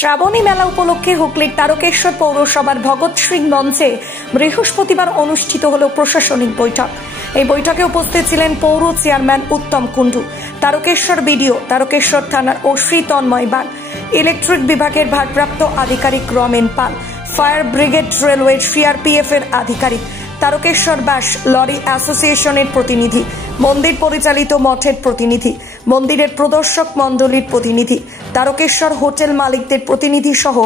শ্রাবণী মেলা উপলক্ষে হুগলির তারকেশ্বর পৌরসভার ভগৎ সিং মঞ্চে বৃহস্পতিবার অনুষ্ঠিত হল প্রশাসনিক বৈঠক। এই বৈঠকে উপস্থিত ছিলেন পৌর চেয়ারম্যান উত্তম কুণ্ডু, তারকেশ্বর বিডিও, তারকেশ্বর থানার ওসি তন্ময় বাগ, ইলেকট্রিক বিভাগের ভারপ্রাপ্ত আধিকারিক রমেন পাল, ফায়ার ব্রিগেড, রেলওয়ে, সিআরপিএফ এর আধিকারিক, তারকেশ্বর বাস লরি অ্যাসোসিয়েশনের প্রতিনিধি, মন্দির পরিচালিত মঠের প্রতিনিধি, মন্দিরের প্রদর্শক মণ্ডলীর প্রতিনিধি, তারকেশ্বর হোটেল মালিকদের প্রতিনিধি সহ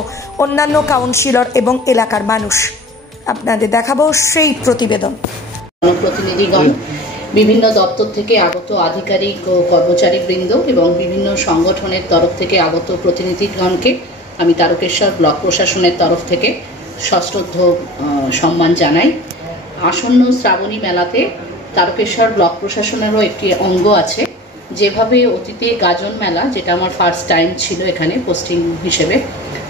অন্যান্য কাউন্সিলর এবং এলাকার মানুষ। আপনাদের দেখাবো সেই প্রতিবেদন। প্রতিনিধিগণ, বিভিন্ন দপ্তর থেকে আগত আধিকারিক ও কর্মচারী বৃন্দ এবং বিভিন্ন সংগঠনের তরফ থেকে আগত প্রতিনিধিগণকে আমি তারকেশ্বর ব্লক প্রশাসনের তরফ থেকে সশ্রদ্ধ সম্মান জানাই। আসন্ন শ্রাবণী মেলাতে তারকেশ্বর ব্লক প্রশাসনেরও একটি অঙ্গ আছে। যেভাবে অতীতে গাজন মেলা, যেটা আমার ফার্স্ট টাইম ছিল এখানে পোস্টিং হিসেবে,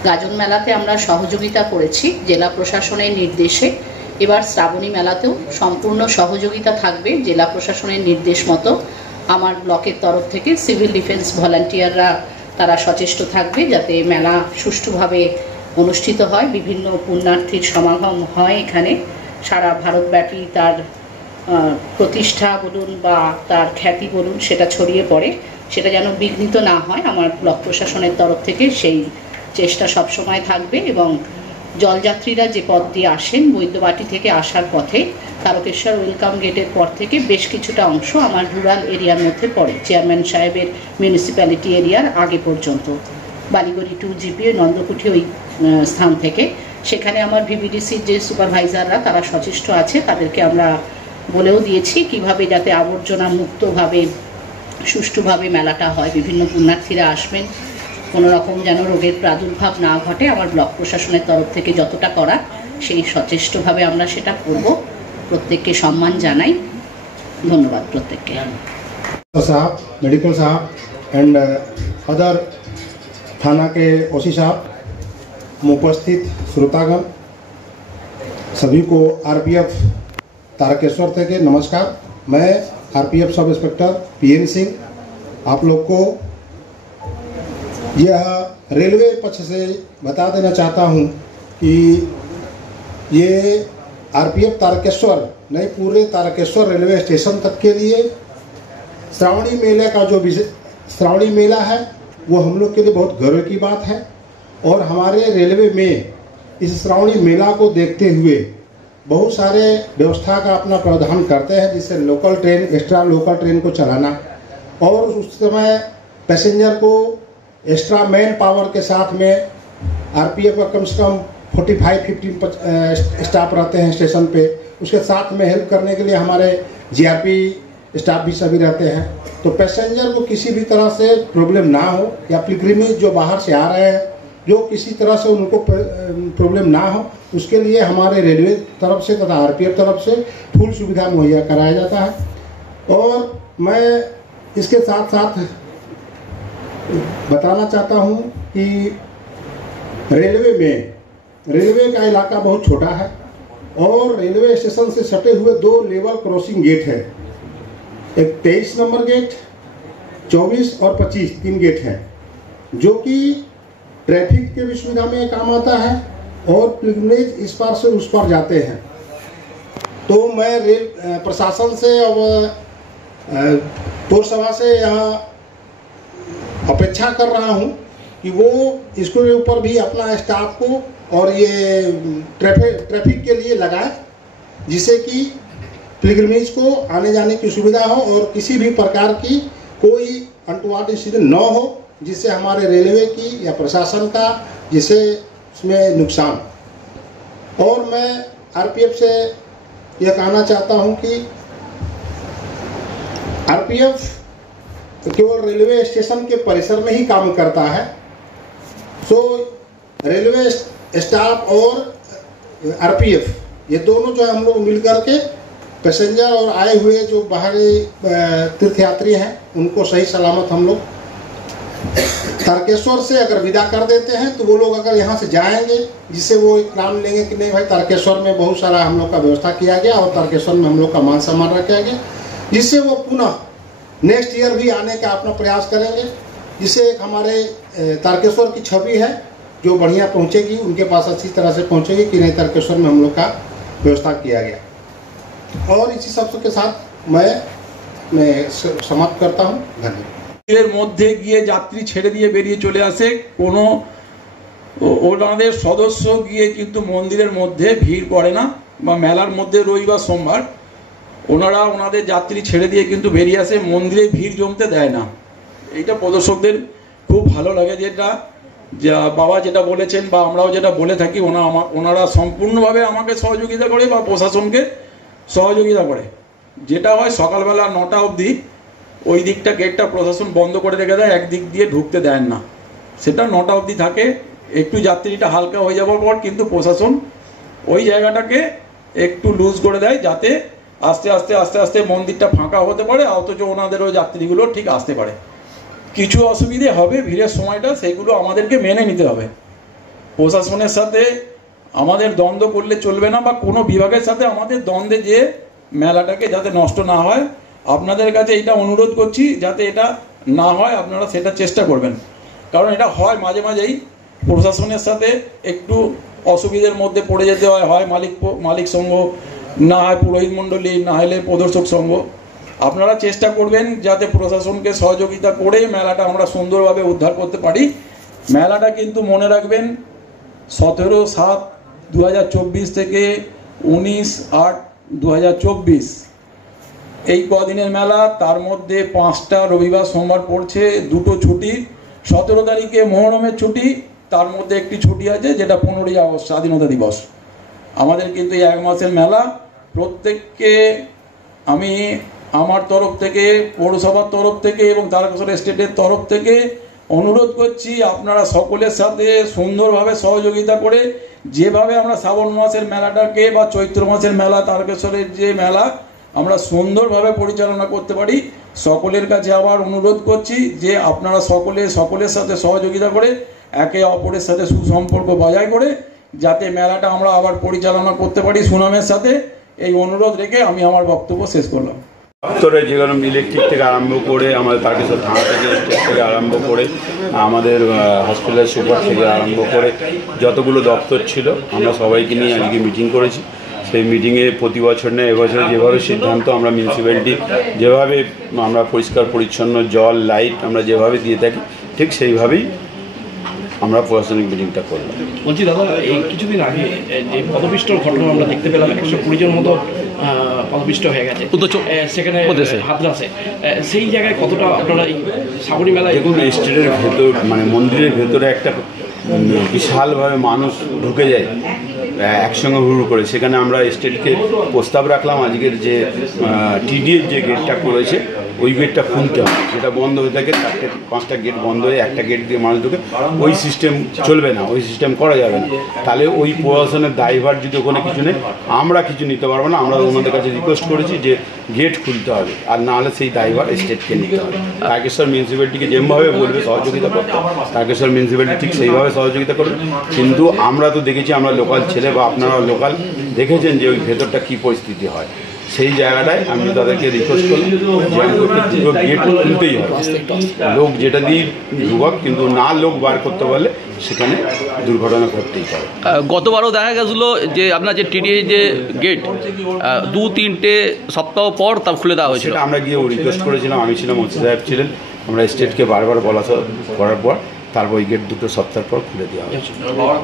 গাজন মেলাতে আমরা সহযোগিতা করেছি জেলা প্রশাসনের নির্দেশে। এবার শ্রাবণী মেলাতেও সম্পূর্ণ সহযোগিতা থাকবে জেলা প্রশাসনের নির্দেশ মতো। আমার ব্লকের তরফ থেকে সিভিল ডিফেন্স ভলান্টিয়াররা তারা সচেষ্ট থাকবে যাতে মেলা সুষ্ঠুভাবে অনুষ্ঠিত হয়। বিভিন্ন পুণ্যার্থীর সমাগম হয় এখানে, সারা ভারতব্যাপী তার প্রতিষ্ঠা বলুন বা তার খ্যাতি বলুন সেটা ছড়িয়ে পড়ে, সেটা যেন বিঘ্নিত না হয়। আমার ব্লক প্রশাসনের তরফ থেকে সেই চেষ্টা সবসময় থাকবে। এবং জলযাত্রীরা যে পথ দিয়ে আসেন, বৈদ্যবাটি থেকে আসার পথে তারকেশ্বর ওয়েলকাম গেটের পর থেকে বেশ কিছুটা অংশ আমার রুরাল এরিয়ার মধ্যে পড়ে, চেয়ারম্যান সাহেবের মিউনিসিপ্যালিটি এরিয়ার আগে পর্যন্ত, বালিগড়ি 2 জিপি নন্দকুঠি ওই স্থান থেকে। সেখানে আমার ভিভিডিসির যে সুপারভাইজাররা তারা সচেষ্ট আছে, তাদেরকে আমরা বলেও দিয়েছি কিভাবে যাতে আবর্জনা মুক্তভাবে সুষ্ঠুভাবে মেলাটা হয়। বিভিন্ন পুণ্যার্থীরা আসবেন, কোনো রকম যেন রোগের প্রাদুর্ভাব না ঘটে। আমার ব্লক প্রশাসনের তরফ থেকে যতটা করা সেই সচেষ্টভাবে আমরা সেটা করব। প্রত্যেককে সম্মান জানাই। ধন্যবাদ প্রত্যেককে। साहब, मेडिकल साहब एंड अदर थाना के ओसी साहब, उपस्थित श्रोतागण, सभी को आरपीएफ तारकेश्वर के नमस्कार। मैं RPF sub inspector PN Singh आप लोग को यह रेलवे पक्ष से बता देना चाहता हूं कि ये आरपीएफ तारकेश्वर नहीं, पूरे तारकेश्वर रेलवे स्टेशन तक के लिए श्रावणी मेले का जो श्रावणी मेला है वो हम लोग के लिए बहुत गर्व की बात है। और हमारे रेलवे में इस श्रावणी मेला को देखते हुए बहुत सारे व्यवस्था का अपना प्रावधान करते हैं, जिससे local train, extra local train को चलाना, और उस समय पैसेंजर को एक्स्ट्रा मैन पावर के साथ में आरपीएफ का कम से कम 45-50 स्टाफ रहते हैं स्टेशन पे। उसके साथ में हेल्प करने के लिए हमारे जीआरपी स्टाफ भी सभी रहते हैं। तो पैसेंजर को किसी भी तरह से प्रॉब्लम ना हो, या पिलग्रिमेज जो बाहर से आ रहे हैं जो किसी तरह से उनको प्रॉब्लम ना हो, उसके लिए हमारे रेलवे तरफ से तथा आरपीएफ तरफ से फुल सुविधा मुहैया कराया जाता है। और मैं इसके साथ साथ बताना चाहता हूं कि रेलवे का इलाका बहुत छोटा है और रेलवे स्टेशन से सटे हुए 2 लेवल क्रॉसिंग गेट है। एक 23 नंबर गेट, 24 और 25 3 गेट है, जो कि ट्रैफिक के भी सुविधा में काम आता है और पिलग्रिमेज इस पार से उस पार जाते हैं। तो मैं रेल प्रशासन से और पौरसभा से यहाँ अपेक्षा कर रहा हूँ कि वो इसके ऊपर भी अपना स्टाफ को और ये ट्रैफिक के लिए लगाए, जिससे कि पिलग्रिमेज को आने जाने की सुविधा हो और किसी भी प्रकार की कोई अनटोवर्ड इंसिडेंट न हो, जिससे हमारे रेलवे की या प्रशासन का जिससे उसमें नुकसान। और मैं आरपीएफ से यह कहना चाहता हूं कि आरपीएफ केवल रेलवे स्टेशन के परिसर में ही काम करता है। सो रेलवे स्टाफ और आरपीएफ ये दोनों जो है हम लोग मिलकर के पैसेंजर और आए हुए जो बाहरी तीर्थयात्री हैं उनको सही सलामत हम लोग तारकेश्वर से अगर विदा कर देते हैं, तो वो लोग अगर यहाँ से जाएंगे, जिससे वो एक नाम लेंगे कि नहीं भाई तारकेश्वर में बहुत सारा हम लोग का व्यवस्था किया गया और तारकेश्वर में हम लोग का मान सम्मान रखा गया, जिससे वो पुनः नेक्स्ट ईयर भी आने का अपना प्रयास करेंगे। जिससे एक हमारे तारकेश्वर की छवि है जो बढ़िया पहुँचेगी उनके पास अच्छी तरह से पहुँचेगी कि नहीं, तारकेश्वर में हम लोग का व्यवस्था किया गया। और इसी सब के साथ मैं समाप्त करता हूँ। धन्यवाद। এর মধ্যে গিয়ে যাত্রী ছেড়ে দিয়ে বেরিয়ে চলে আসে, কোনো ওনাদের সদস্য গিয়ে কিন্তু মন্দিরের মধ্যে ভিড় করে না, বা মেলার মধ্যে রবিবার সোমবার ওনারা ওনাদের যাত্রী ছেড়ে দিয়ে কিন্তু বেরিয়ে আসে, মন্দিরে ভিড় জমতে দেয় না। এইটা প্রদর্শকদের খুব ভালো লাগে, যেটা যা বাবা যেটা বলেছেন বা আমরাও যেটা বলে থাকি, ওনারা সম্পূর্ণভাবে আমাকে সহযোগিতা করে বা প্রশাসনকে সহযোগিতা করে। যেটা হয় সকালবেলা 9টা অবধি ওই দিকটা গেটটা প্রশাসন বন্ধ করে রেখে দেয়, একদিক দিয়ে ঢুকতে দেন না, সেটা 9টা অবধি থাকে। একটু যাত্রীটা হালকা হয়ে যাওয়ার পর কিন্তু প্রশাসন ওই জায়গাটাকে একটু লুজ করে দেয়, যাতে আস্তে আস্তে আস্তে আস্তে মন্দিরটা ফাঁকা হতে পারে, অথচ ওনাদেরও যাত্রীগুলো ঠিক আসতে পারে। কিছু অসুবিধে হবে ভিড়ের সময়টা, সেইগুলো আমাদেরকে মেনে নিতে হবে। প্রশাসনের সাথে আমাদের দ্বন্দ্ব করলে চলবে না, বা কোনো বিভাগের সাথে আমাদের দ্বন্দ্বে যে মেলাটাকে যাতে নষ্ট না হয়, আপনাদের কাছে এটা অনুরোধ করছি যাতে এটা না হয়, আপনারা সেটা চেষ্টা করবেন। কারণ এটা হয় মাঝে মাঝেই প্রশাসনের সাথে একটু অসুবিধার মধ্যে পড়ে যেতে হয় মালিক সংঘ, না হয় পুরোহিত মণ্ডলী, না হলে প্রদর্শক সংঘ। আপনারা চেষ্টা করবেন যাতে প্রশাসনকে সহযোগিতা করে মেলাটা আমরা সুন্দরভাবে উদ্ধার করতে পারি। মেলাটা কিন্তু মনে রাখবেন 17/7/2024 থেকে 19/8/2024 এই কদিনের মেলা। তার মধ্যে 5টা রবিবার সোমবার পড়ছে, 2টো ছুটি। 17 তারিখে মহরমের ছুটি, তার মধ্যে একটি ছুটি আছে যেটা 15ই আগস্ট স্বাধীনতা দিবস। আমাদের কিন্তু এই 1 মাসের মেলা। প্রত্যেককে আমি আমার তরফ থেকে, পৌরসভার তরফ থেকে এবং তারকেশ্বর এস্টেটের তরফ থেকে অনুরোধ করছি, আপনারা সকলের সাথে সুন্দরভাবে সহযোগিতা করে, যেভাবে আমরা শ্রাবণ মাসের মেলাটাকে বা চৈত্র মাসের মেলা, তারকেশ্বরের যে মেলা আমরা সুন্দরভাবে পরিচালনা করতে পারি, সকলের কাছে আবার অনুরোধ করছি যে আপনারা সকলের সাথে সহযোগিতা করে, একে অপরের সাথে সুসম্পর্ক বজায় করে, যাতে মেলাটা আমরা আবার পরিচালনা করতে পারি সুনামের সাথে। এই অনুরোধ রেখে আমি আমার বক্তব্য শেষ করলাম। দপ্তরে যেগুলো ইলেকট্রিক থেকে আরম্ভ করে, আমাদের তারকেশ্বর থানা থেকে আরম্ভ করে, আমাদের হসপিটাল সুপার থেকে আরম্ভ করে যতগুলো দপ্তর ছিল, আমরা সবাইকে নিয়ে আজকে মিটিং করেছি। সেই মিটিংয়ে প্রতি বছর নেয়, এবছর যেভাবে সিদ্ধান্ত, আমরা মিউনিসিপ্যালিটি যেভাবে আমরা পরিষ্কার পরিচ্ছন্ন জল লাইট আমরা যেভাবে দিয়ে থাকি, ঠিক সেইভাবেই আমরা প্রশাসনিক মিটিংটা করলাম। বলছি দাদা, এই কিছুদিন আগে যে পদপিষ্টর ঘটনা আমরা দেখতে পেলাম, 120 জন মতো পদপিষ্ট হয়ে গেছে সেখানে হাতরাসে, সেই জায়গায় কতটা আপনারা এই শ্রাবণী মেলায়? দেখুন, স্টেটের ভেতর মানে মন্দিরের ভেতরে একটা বিশালভাবে মানুষ ঢুকে যায় একসঙ্গে হুড় করে। সেখানে আমরা স্টেটকে প্রস্তাব রাখলাম, আজকের যে টিডিএর যে গেটটা করেছে ওই গেটটা খুলতে হবে, যেটা বন্ধ হয়ে থাকে 4-5টা গেট বন্ধ হয়ে একটা গেট দিয়ে মানুষ ঢুকে, ওই সিস্টেম চলবে না, ওই সিস্টেম করা যাবে না। তাহলে ওই প্রশাসনের দায়ভার যদি ওখানে কিছু নেই, আমরা কিছু নিতে পারবো না। আমরা ওনাদের কাছে রিকোয়েস্ট করেছি যে গেট খুলতে হবে, আর না হলে সেই দায়ভার স্টেটকে নিতে হবে। তারকেশ্বর মিউনিসিপ্যালিটিকে যেভাবে বলবে সহযোগিতা করতে, তারকেশ্বর মিউনিসিপ্যালিটি ঠিক সেইভাবে সহযোগিতা করবে। কিন্তু আমরা তো দেখেছি, আমরা লোকাল ছেলে বা আপনারা লোকাল দেখেছেন যে ওই ভেতরটা কী পরিস্থিতি হয়। সেই জায়গাটায় আমি তাদেরকে রিকোয়েস্ট করলাম যে দুটো গেট খুলতেই হবে, লোক যেটা দিয়ে ঢুকক, কিন্তু না লোক বার করতে পারলে সেখানে দুর্ঘটনা ঘটতেই পারে। গতবারও দেখা গেছিল যে আপনার যে টিডিএ যে গেট 2-3টে সপ্তাহ পর তা খুলে দেওয়া হয়েছিল। আমরা গিয়ে রিকোয়েস্ট করেছিলাম, আমি ছিলাম, ওসি সাহেব ছিলেন, আমরা স্টেটকে বারবার বলা করার পর তারপর ওই গেট 2 সপ্তাহ পর খুলে দেওয়া হয়েছে।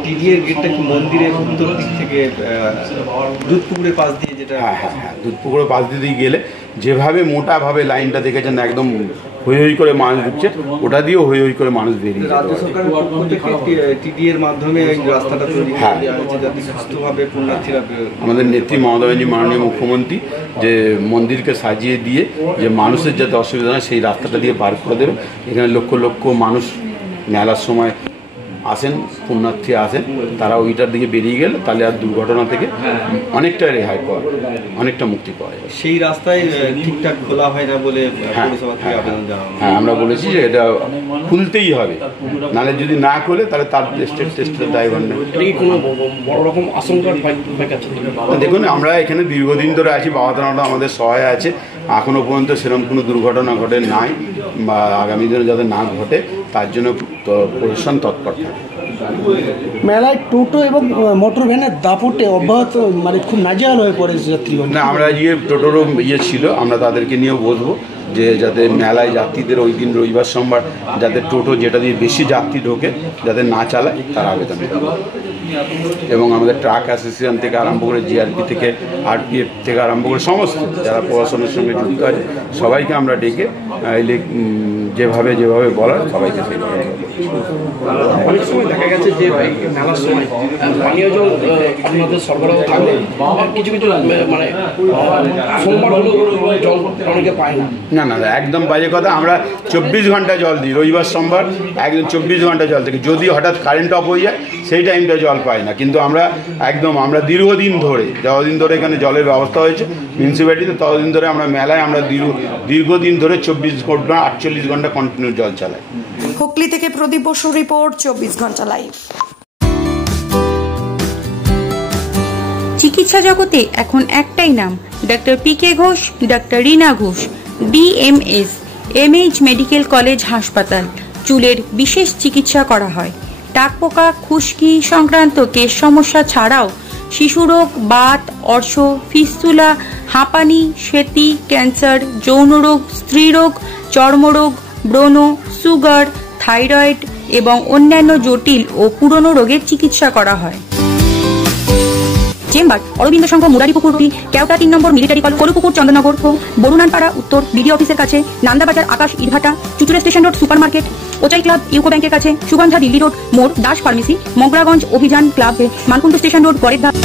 টিডিএর গেটটা কি মন্দিরের উত্তর দিক থেকে দুধপুকুরের পাশ দিয়ে, যেটা হ্যাঁ দুধপুকুরের পাশ দিয়ে গেলে যেভাবে মোটাভাবে লাইনটা দেখেছেন একদম হই হই করে মানুষ ঢুকছে, ওটা দিয়েও হই হই করে মানুষ বেরিয়ে যায়। রাজ্য সরকারের পক্ষ থেকে টিডিএর মাধ্যমে এই রাস্তাটা তৈরি করে দেওয়া হয়েছে যাতে সুস্থভাবে পুণ্যার্থীরা। আমাদের নেত্রী মমতা ব্যানার্জি, মাননীয় মুখ্যমন্ত্রী, যে মন্দিরকে সাজিয়ে দিয়ে যে মানুষের যাতে অসুবিধা হয় সেই রাস্তাটা দিয়ে বার করে দেবে। এখানে লক্ষ লক্ষ মানুষ মেলার সময় আসেন, পুণ্যার্থী আসেন, তারা ওইটার দিকে বেরিয়ে গেলে তাহলে আর দুর্ঘটনা থেকে অনেকটা রেহাই পাওয়া, অনেকটা মুক্তি পাওয়া যায়। সেই রাস্তায় ঠিকঠাক খোলা হয় না বলে হ্যাঁ আমরা বলেছি যে এটা খুলতেই হবে, নাহলে যদি না খোলে তাহলে তার টেস্টের ড্রাইভার নেই। কোনো বড় রকম আশঙ্কার? দেখুন, আমরা এখানে দীর্ঘদিন ধরে আছি, বাবা থানাটা আমাদের সহায় আছে, এখনও পর্যন্ত সেরকম কোনো দুর্ঘটনা ঘটে নাই, বা আগামী দিনে যাতে না ঘটে তার জন্য প্রশাসন তৎপর থাকে। মেলায় টোটো এবং মোটর ভ্যানের দাপটে অব্যাহত মানে খুব নাজেহাল হয়ে পড়েছে যাত্রীগণ। না, আমরা টোটোরও ছিল, আমরা তাদেরকে নিয়েও বসবো যে যাতে মেলায় যাত্রীদের ওই দিন রবিবার সোমবার যাতে টোটো যেটা দিয়ে বেশি যাত্রী ঢোকে যাতে না চালায় তার আবেদন এবং আমাদের ট্রাক অ্যাসোসিয়েশন থেকে আরম্ভ করে জিআরপি থেকে আরপিএফ থেকে আরম্ভ করে সমস্ত যারা প্রশাসনের সঙ্গে যুক্ত আছে সবাইকে আমরা ডেকে যেভাবে বলার সবাইকে সেইভাবে। অনেক সময় দেখা গেছে যে মেলার সময় পানীয় জল আপনাদের সরবরাহ থাকলে কিছু মানে সোমবার হলেও জল অনেকে পায় না। না, একদম বাজে কথা। আমরা 24 ঘন্টা জল দিই, রবিবার সোমবার একদম 24 ঘন্টা জল থেকে যদি হঠাৎ কারেন্ট অফ হয়ে যায় সেই টাইমটা জল পাই না, কিন্তু আমরা দীর্ঘদিন ধরে যতদিন ধরে এখানে জলের ব্যবস্থা হয়েছে মিউনিসিপ্যালিটিতে ততদিন ধরে আমরা মেলায় আমরা দীর্ঘদিন ধরে 24 ঘন্টা 48 ঘন্টা কন্টিনিউ জল চালাই। হুগলি থেকে প্রদীপ বসু রিপোর্ট, 24 ঘন্টা লাইভ। চিকিৎসা জগতে এখন একটাই নাম, doctor PK Ghosh, doctor Rina Ghosh, DMS, MH medical college হাসপাতাল। চুলের বিশেষ চিকিৎসা করা হয়। টাকপোকা, খুশকি সংক্রান্ত কেশ সমস্যা ছাড়াও শিশুরোগ, বাত, অর্শ, ফিস্তুলা, হাঁপানি, শ্বেতি, ক্যান্সার, যৌনরোগ, স্ত্রীরোগ, চর্মরোগ, ব্রণ, সুগার, থাইরয়েড এবং অন্যান্য জটিল ও পুরনো রোগের চিকিৎসা করা হয়। চেম্বার অরবিন্দ সংঘ, মুরারিপুকুর, কেওটা 3 নম্বর মিলিটারি কলেজ, কলুপুকুর, চন্দননগর, বরুণানপাড়া উত্তর, বিডিও অফিসের কাছে, নান্দাবাজার, আকাশ, ইটভাটা, Chuchura station road, super market, Ochai club, UCO ব্যাংকের কাছে, সুগন্ধা দিল্লি রোড, মোড়, দাস ফার্মেসি, মগরাগঞ্জ, অভিযান ক্লাব, মানকুণ্ড স্টেশন রোড, গড়ের ধাপ।